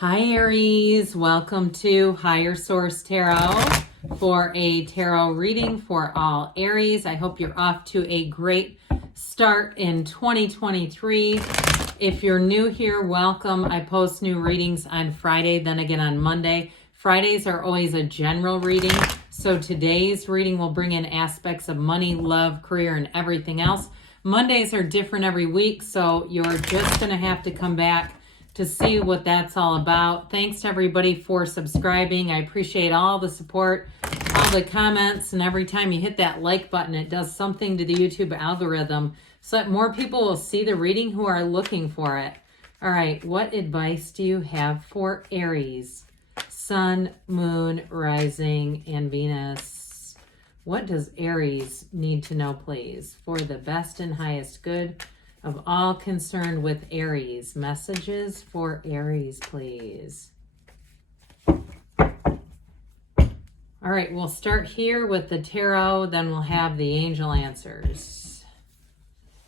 Hi Aries, welcome to Higher Source Tarot for a tarot reading for all Aries. I hope you're off to a great start in 2023. If you're new here, welcome. I post new readings on Friday, then again on Monday. Fridays are always a general reading, so today's reading will bring in aspects of money, love, career, and everything else. Mondays are different every week, so you're just going to have to come back to see what that's all about. Thanks to everybody for subscribing. I appreciate all the support, all the comments, and every time you hit that like button, it does something to the YouTube algorithm so that more people will see the reading who are looking for it. All right, what advice do you have for Aries? Sun, Moon, Rising, and Venus. What does Aries need to know, please, for the best and highest good of all concerned with Aries? Messages for Aries, please. All right, we'll start here with the tarot, then we'll have the angel answers.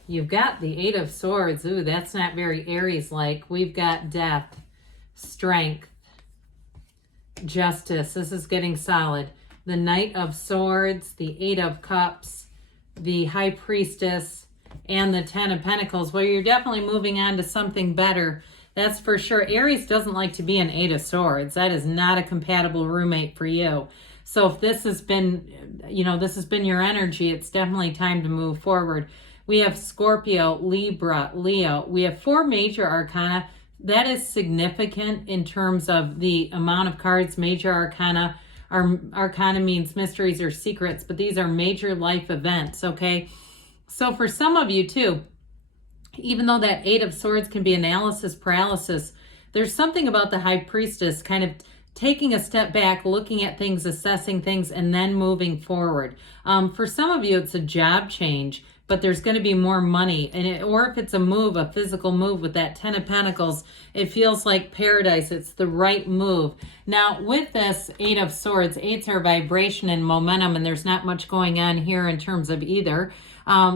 You've got the Eight of Swords. Ooh, that's not very Aries-like. We've got death, strength, justice. This is getting solid. The Knight of Swords, the Eight of Cups, the High Priestess, and the Ten of Pentacles. Well, you're definitely moving on to something better. That's for sure. Aries doesn't like to be an Eight of Swords. That is not a compatible roommate for you. So if this has been, this has been your energy, it's definitely time to move forward. We have Scorpio, Libra, Leo. We have 4 major arcana. That is significant in terms of the amount of cards. Major arcana. Arcana means mysteries or secrets, but these are major life events, okay? So for some of you too, even though that Eight of Swords can be analysis paralysis, there's something about the High Priestess kind of taking a step back, looking at things, assessing things, and then moving forward. For some of you, it's a job change, but there's going to be more money. Or if it's a move, a physical move with that Ten of Pentacles, it feels like paradise. It's the right move. Now, with this Eight of Swords, eights are vibration and momentum, and there's not much going on here in terms of either.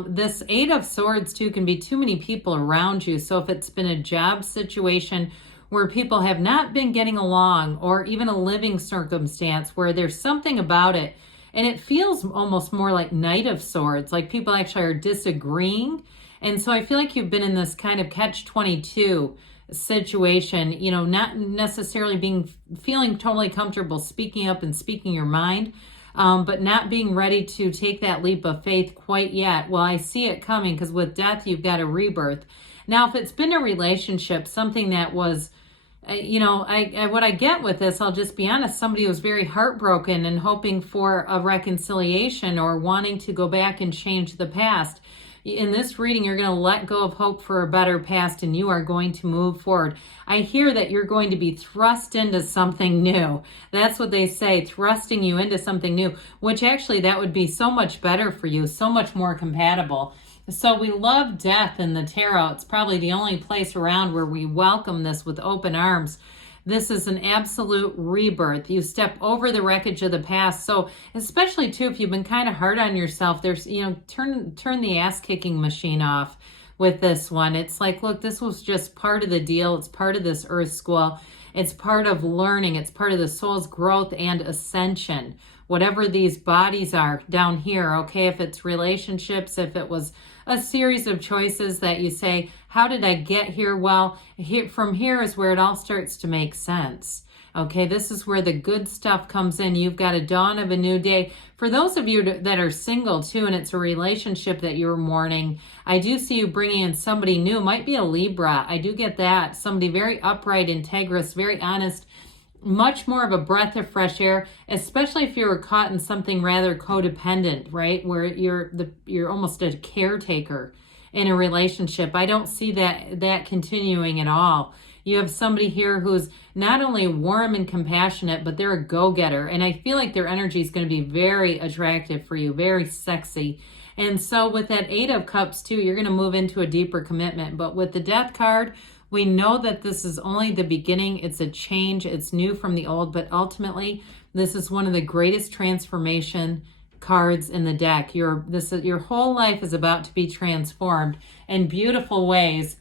This Eight of Swords, too, can be too many people around you. So if it's been a job situation where people have not been getting along, or even a living circumstance where there's something about it, and it feels almost more like Knight of Swords, like people actually are disagreeing. And so I feel like you've been in this kind of catch-22 situation, not necessarily feeling totally comfortable speaking up and speaking your mind, but not being ready to take that leap of faith quite yet. Well, I see it coming because with death, you've got a rebirth. Now, if it's been a relationship, something that was, what I get with this, I'll just be honest, somebody was very heartbroken and hoping for a reconciliation or wanting to go back and change the past. In this reading, you're going to let go of hope for a better past and you are going to move forward. I hear that you're going to be thrust into something new. That's what they say, thrusting you into something new, which actually that would be so much better for you, so much more compatible. So we love death in the tarot. It's probably the only place around where we welcome this with open arms. This is an absolute rebirth. You step over the wreckage of the past. So especially too, if you've been kind of hard on yourself, there's, turn the ass kicking machine off with this one. It's like, look, this was just part of the deal. It's part of this earth school. It's part of learning. It's part of the soul's growth and ascension. Whatever these bodies are down here, okay? If it's relationships, if it was a series of choices that you say, how did I get here? Well, from here is where it all starts to make sense. Okay, this is where the good stuff comes in. You've got a dawn of a new day. For those of you that are single too, and it's a relationship that you're mourning, I do see you bringing in somebody new. Might be a Libra. I do get that. Somebody very upright, integrous, very honest, much more of a breath of fresh air, especially if you were caught in something rather codependent, right? Where you're almost a caretaker in a relationship. I don't see that continuing at all. You have somebody here who's not only warm and compassionate, but they're a go-getter. And I feel like their energy is going to be very attractive for you, very sexy. And so with that Eight of Cups too, you're going to move into a deeper commitment. But with the Death card, we know that this is only the beginning. It's a change. It's new from the old, but ultimately, this is one of the greatest transformation cards in the deck. Your whole life is about to be transformed in beautiful ways.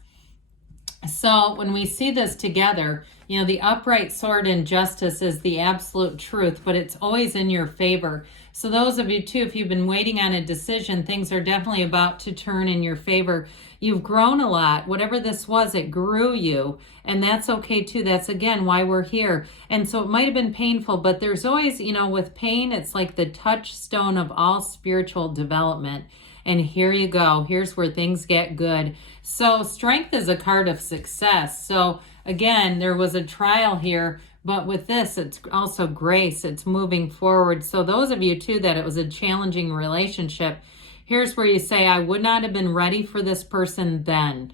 So when we see this together, you know, the upright sword in justice is the absolute truth, but it's always in your favor. So those of you too, if you've been waiting on a decision, things are definitely about to turn in your favor. You've grown a lot. Whatever this was, it grew you. And that's okay too. That's again why we're here. And so it might have been painful, but there's always, you know, with pain, it's like the touchstone of all spiritual development. And here you go. Here's where things get good. So strength is a card of success. So again, there was a trial here, but with this, it's also grace. It's moving forward. So those of you too, that it was a challenging relationship, here's where you say, I would not have been ready for this person then.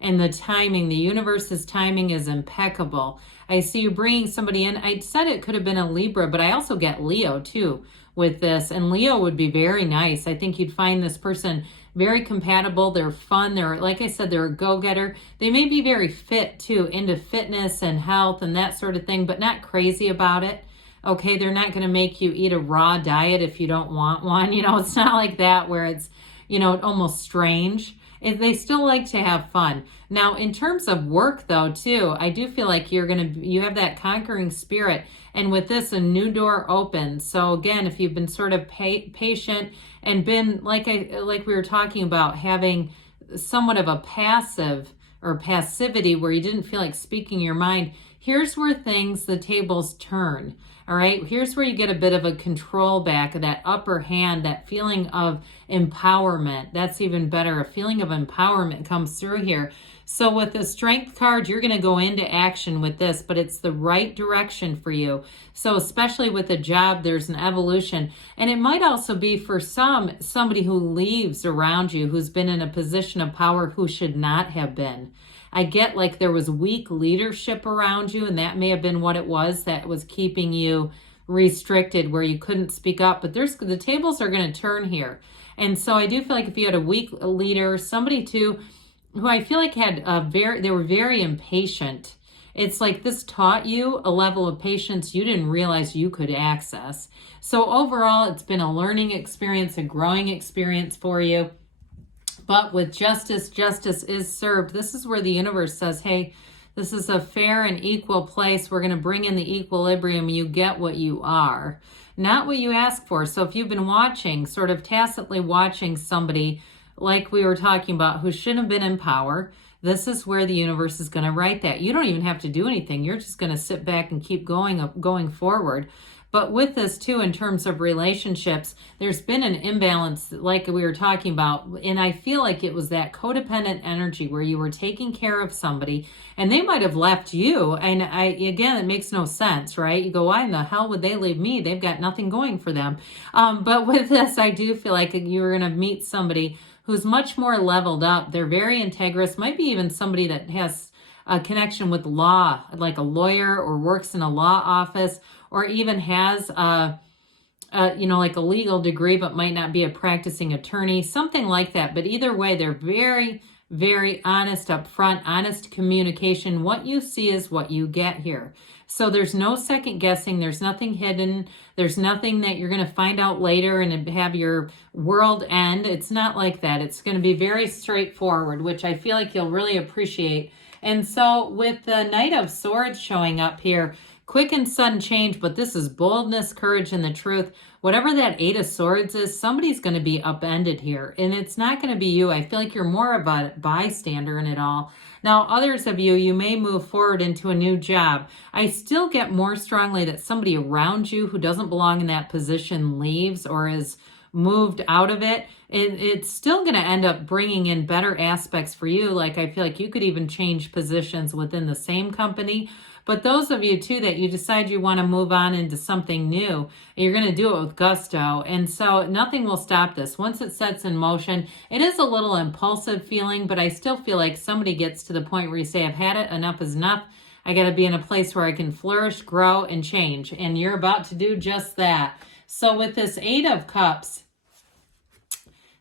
And the timing, the universe's timing is impeccable. I see you bringing somebody in. I said it could have been a Libra, but I also get Leo too with this. And Leo would be very nice. I think you'd find this person very compatible. They're fun. They're, like I said, they're a go-getter. They may be very fit too, into fitness and health and that sort of thing, but not crazy about it. Okay, they're not going to make you eat a raw diet if you don't want one. You know, it's not like that where it's, you know, almost strange. They still like to have fun. Now, in terms of work, though, too, I do feel like you have that conquering spirit. And with this, a new door opens. So again, if you've been sort of patient and been, like we were talking about, having somewhat of a passive or passivity where you didn't feel like speaking your mind, here's where the tables turn. All right, here's where you get a bit of a control back, that upper hand, that feeling of empowerment. That's even better. A feeling of empowerment comes through here. So with the strength card, you're going to go into action with this, but it's the right direction for you. So especially with a job, there's an evolution. And it might also be for somebody who leaves around you, who's been in a position of power who should not have been. I get like there was weak leadership around you, and that may have been what it was that was keeping you restricted, where you couldn't speak up. But the tables are going to turn here. And so I do feel like if you had a weak leader, somebody too, who I feel like had they were very impatient. It's like this taught you a level of patience you didn't realize you could access. So overall, it's been a learning experience, a growing experience for you. But with justice, justice is served. This is where the universe says, hey, this is a fair and equal place. We're going to bring in the equilibrium. You get what you are, not what you ask for. So if you've been watching, sort of tacitly watching somebody, like we were talking about, who shouldn't have been in power, this is where the universe is going to write that. You don't even have to do anything. You're just going to sit back and keep going forward. But with this too, in terms of relationships, there's been an imbalance like we were talking about. And I feel like it was that codependent energy where you were taking care of somebody and they might have left you. And again, it makes no sense, right? You go, why in the hell would they leave me? They've got nothing going for them. But with this, I do feel like you're going to meet somebody who's much more leveled up. They're very integrous, might be even somebody that has a connection with law, like a lawyer or works in a law office, or even has like a legal degree, but might not be a practicing attorney, something like that. But either way, they're very, very honest up front, honest communication. What you see is what you get here. So there's no second guessing. There's nothing hidden. There's nothing that you're going to find out later and have your world end. It's not like that. It's going to be very straightforward, which I feel like you'll really appreciate. And so with the Knight of Swords showing up here, quick and sudden change, but this is boldness, courage, and the truth. Whatever that Eight of Swords is, somebody's going to be upended here, and it's not going to be you. I feel like you're more of a bystander in it all. Now, others of you, you may move forward into a new job. I still get more strongly that somebody around you who doesn't belong in that position leaves or is moved out of it. It's still going to end up bringing in better aspects for you. Like I feel like you could even change positions within the same company. But those of you too that you decide you want to move on into something new, you're going to do it with gusto. And so nothing will stop this. Once it sets in motion, it is a little impulsive feeling, but I still feel like somebody gets to the point where you say, I've had it, enough is enough. I got to be in a place where I can flourish, grow, and change. And you're about to do just that. So with this Eight of Cups,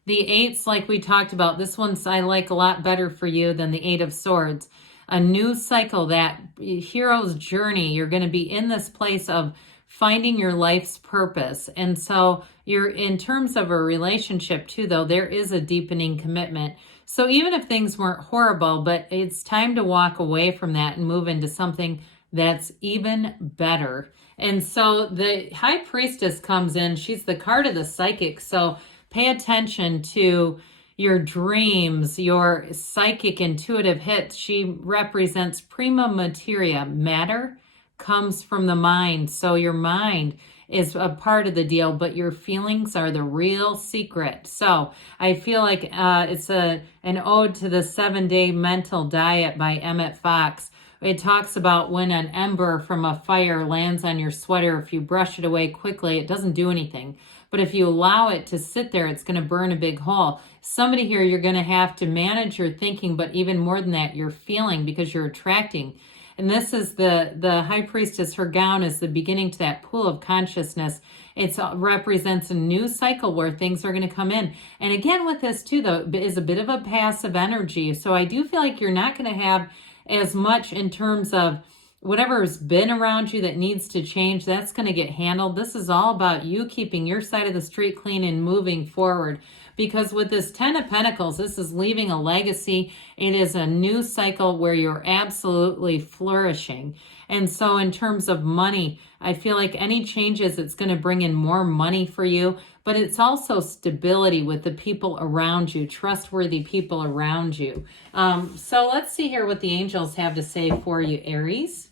the eights, like we talked about, this one's I like a lot better for you than the Eight of Swords. A new cycle, that hero's journey. You're going to be in this place of finding your life's purpose. And so you're in terms of a relationship too, though, there is a deepening commitment. So even if things weren't horrible, but it's time to walk away from that and move into something that's even better. And so the High Priestess comes in. She's the card of the psychic. So pay attention to your dreams, your psychic intuitive hits. She represents prima materia. Matter comes from the mind. So your mind is a part of the deal, but your feelings are the real secret. So I feel like it's an ode to the 7-day mental diet by Emmett Fox. It talks about when an ember from a fire lands on your sweater, if you brush it away quickly, it doesn't do anything. But if you allow it to sit there, it's going to burn a big hole. Somebody here, you're going to have to manage your thinking, but even more than that, your feeling, because you're attracting. And this is the High Priestess. Her gown is the beginning to that pool of consciousness. It represents a new cycle where things are going to come in. And again, with this too, though, is a bit of a passive energy. So I do feel like you're not going to have as much in terms of whatever's been around you that needs to change. That's going to get handled. This is all about you keeping your side of the street clean and moving forward. Because with this 10 of Pentacles, this is leaving a legacy. It is a new cycle where you're absolutely flourishing. And so in terms of money, I feel like any changes, it's going to bring in more money for you. But it's also stability with the people around you, trustworthy people around you. So let's see here what the angels have to say for you, Aries.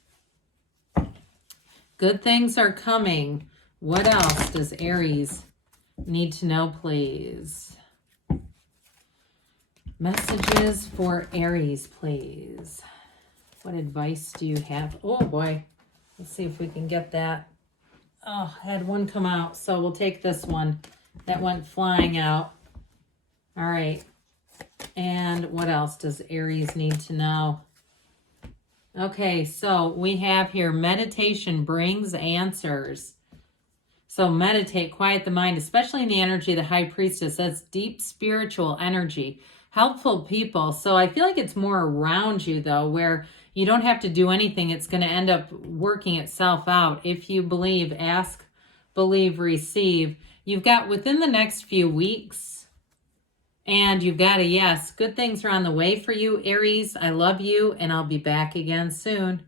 Good things are coming. What else does Aries need to know, please? Messages for Aries, please. What advice do you have? Oh, boy. Let's see if we can get that. Oh, I had one come out, so we'll take this one. That went flying out. All right. And what else does Aries need to know? Okay, so we have here meditation brings answers. So meditate, quiet the mind, especially in the energy of the High Priestess. That's deep spiritual energy. Helpful people. So I feel like it's more around you, though, where you don't have to do anything. It's going to end up working itself out. If you believe, ask, believe, receive. You've got within the next few weeks, and you've got a yes. Good things are on the way for you, Aries. I love you, and I'll be back again soon.